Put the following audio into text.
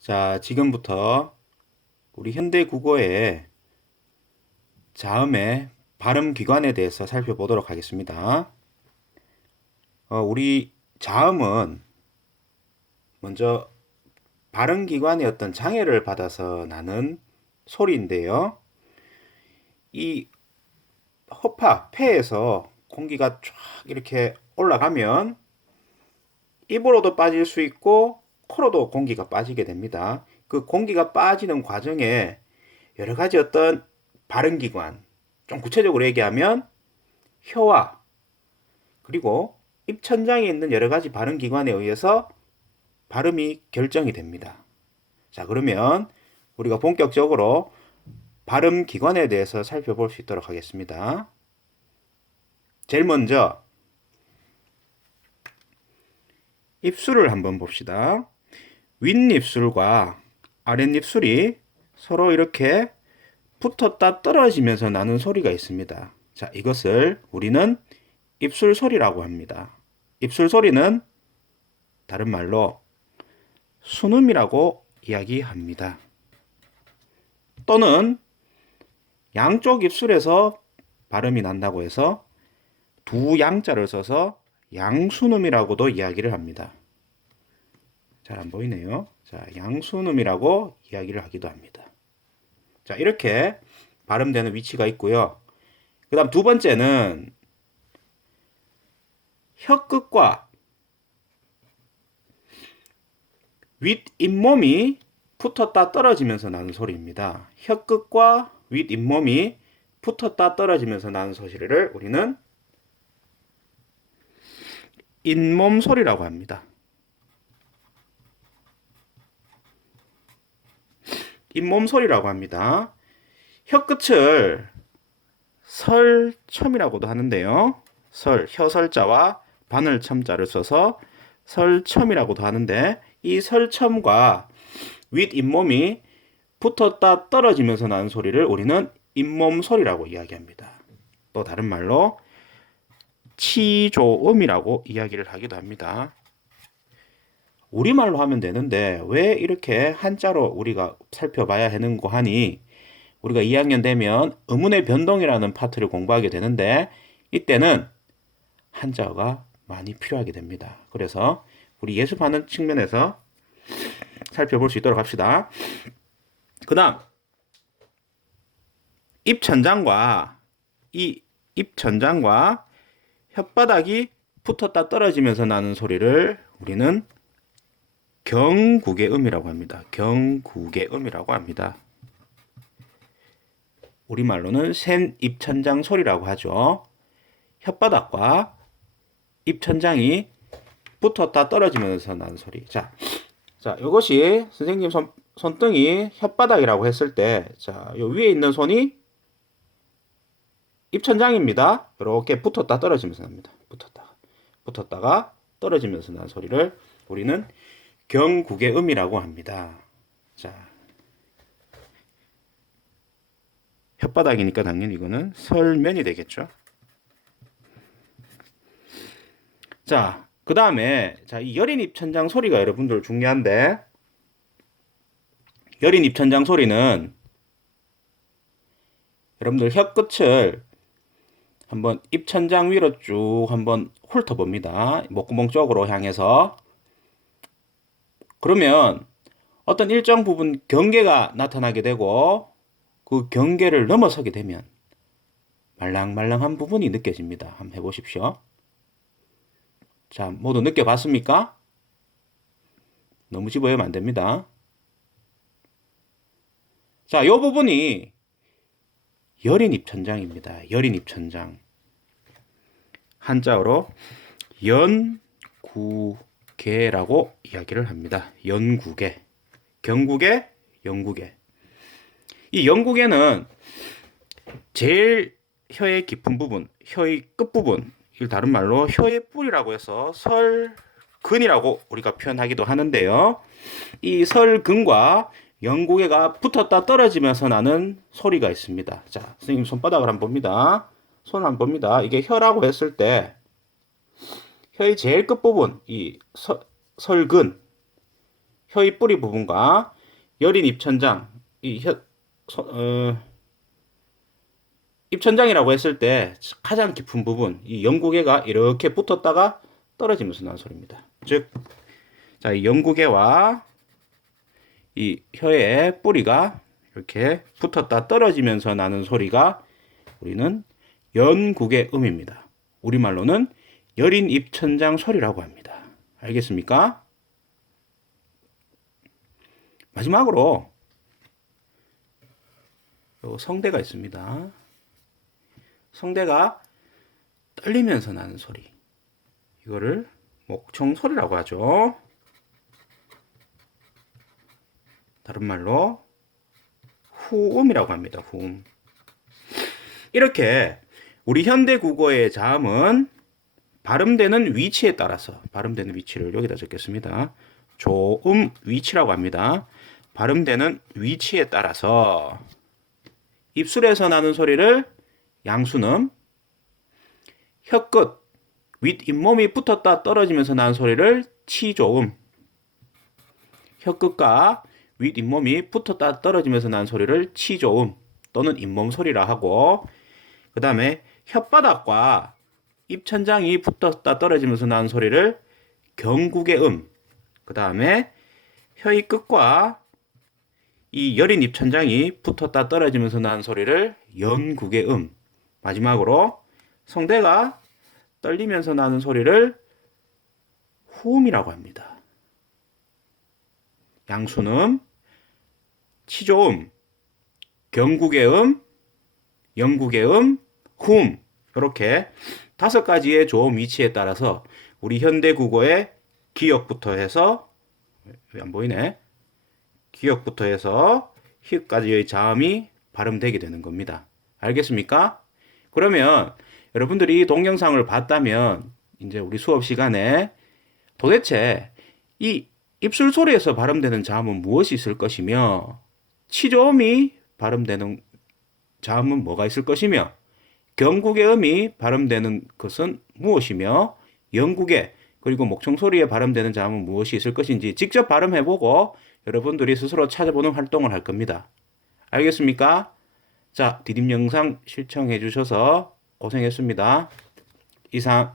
자, 지금부터 우리 현대 국어의 자음의 발음 기관에 대해서 살펴보도록 하겠습니다. 우리 자음은 먼저 발음 기관의 어떤 장애를 받아서 나는 소리인데요. 이 폐에서 공기가 쫙 이렇게 올라가면 입으로도 빠질 수 있고 코로도 공기가 빠지게 됩니다. 그 공기가 빠지는 과정에 여러 가지 어떤 발음기관, 좀 구체적으로 얘기하면 혀와 그리고 입천장에 있는 여러 가지 발음기관에 의해서 발음이 결정이 됩니다. 자, 그러면 우리가 본격적으로 발음기관에 대해서 살펴볼 수 있도록 하겠습니다. 제일 먼저 입술을 한번 봅시다. 윗입술과 아랫입술이 서로 이렇게 붙었다 떨어지면서 나는 소리가 있습니다. 자, 이것을 우리는 입술 소리라고 합니다. 입술 소리는 다른 말로 순음이라고 이야기합니다. 또는 양쪽 입술에서 발음이 난다고 해서 두 양자를 써서 양순음이라고도 이야기를 합니다. 잘 안 보이네요. 자, 양순음이라고 이야기를 하기도 합니다. 자, 이렇게 발음되는 위치가 있고요. 그 다음 두 번째는 혀끝과 윗잇몸이 붙었다 떨어지면서 나는 소리입니다. 혀끝과 윗잇몸이 붙었다 떨어지면서 나는 소리를 우리는 잇몸 소리라고 합니다. 잇몸 소리라고 합니다. 혀끝을 설첨이라고도 하는데요. 혀설자와 바늘첨자를 써서 설첨이라고도 하는데 이 설첨과 윗잇몸이 붙었다 떨어지면서 나는 소리를 우리는 잇몸 소리라고 이야기합니다. 또 다른 말로 치조음이라고 이야기를 하기도 합니다. 우리말로 하면 되는데 왜 이렇게 한자로 우리가 살펴봐야 하는고 하니 우리가 2학년 되면 음운의 변동이라는 파트를 공부하게 되는데 이때는 한자어가 많이 필요하게 됩니다. 그래서 우리 예습하는 측면에서 살펴볼 수 있도록 합시다. 그 다음 입천장과 혓바닥이 붙었다 떨어지면서 나는 소리를 우리는 경국의 음이라고 합니다. 경국의 음이라고 합니다. 우리말로는 샌 입천장 소리라고 하죠. 혓바닥과 입천장이 붙었다 떨어지면서 나는 소리. 자, 이것이 선생님 손등이 혓바닥이라고 했을 때, 자, 요 위에 있는 손이 입천장입니다. 이렇게 붙었다 떨어지면서 납니다. 붙었다가 떨어지면서 나는 소리를 우리는 경국의 음이라고 합니다. 자, 혓바닥이니까 당연히 이거는 설면이 되겠죠. 자, 그 다음에 이 여린 입천장 소리가 여러분들 중요한데 여린 입천장 소리는 여러분들 혀끝을 한번 입천장 위로 쭉 한번 훑어봅니다. 목구멍 쪽으로 향해서. 그러면 어떤 일정 부분 경계가 나타나게 되고 그 경계를 넘어서게 되면 말랑말랑한 부분이 느껴집니다. 한번 해보십시오. 자, 모두 느껴봤습니까? 너무 집어내면 안 됩니다. 자, 이 부분이 여린 입천장입니다. 여린 입천장. 한자어로 연구개라고 이야기를 합니다. 연구개. 경구개, 연구개. 이 연구개는 제일 혀의 깊은 부분, 혀의 끝부분, 이 다른 말로 혀의 뿌리라고 해서 설근이라고 우리가 표현하기도 하는데요. 이 설근과 연구개가 붙었다 떨어지면서 나는 소리가 있습니다. 자, 선생님 손바닥을 한번 봅니다. 손 한번 봅니다. 이게 혀라고 했을 때 혀의 제일 끝부분, 이 설근, 혀의 뿌리 부분과 여린 입천장, 입천장이라고 했을 때 가장 깊은 부분, 이 영구개가 이렇게 붙었다가 떨어지면서 나는 소리입니다. 즉, 자, 이 영구개와 이 혀의 뿌리가 이렇게 붙었다 떨어지면서 나는 소리가 우리는 연구개 음입니다. 우리말로는 여린 입천장 소리라고 합니다. 알겠습니까? 마지막으로 성대가 있습니다. 성대가 떨리면서 나는 소리. 이거를 목청 소리라고 하죠. 다른 말로 후음이라고 합니다. 후음. 이렇게 우리 현대 국어의 자음은 발음되는 위치에 따라서 발음되는 위치를 여기다 적겠습니다. 조음 위치라고 합니다. 발음되는 위치에 따라서 입술에서 나는 소리를 양순음, 혀끝, 윗잇몸이 붙었다 떨어지면서 나는 소리를 치조음, 혀끝과 윗잇몸이 붙었다 떨어지면서 나는 소리를 치조음 또는 잇몸 소리라 하고, 그 다음에 혓바닥과 입천장이 붙었다 떨어지면서 나는 소리를 경국의 그 다음에 혀의 끝과 이 여린 입천장이 붙었다 떨어지면서 나는 소리를 연국의 마지막으로 성대가 떨리면서 나는 소리를 후음이라고 합니다. 양순음, 치조음, 경국의 영국의 후음, 이렇게 5가지의 조음 위치에 따라서 우리 현대 국어의 기역부터 해서, 왜 안 보이네? 기역부터 해서 히읗까지의 자음이 발음되게 되는 겁니다. 알겠습니까? 그러면 여러분들이 이 동영상을 봤다면 이제 우리 수업 시간에 도대체 이 입술 소리에서 발음되는 자음은 무엇이 있을 것이며, 치조음이 발음되는 자음은 뭐가 있을 것이며, 경국의 음이 발음되는 것은 무엇이며, 영국의 그리고 목청 소리에 발음되는 자음은 무엇이 있을 것인지 직접 발음해보고 여러분들이 스스로 찾아보는 활동을 할 겁니다. 알겠습니까? 자, 디딤 영상 시청해 주셔서 고생했습니다. 이상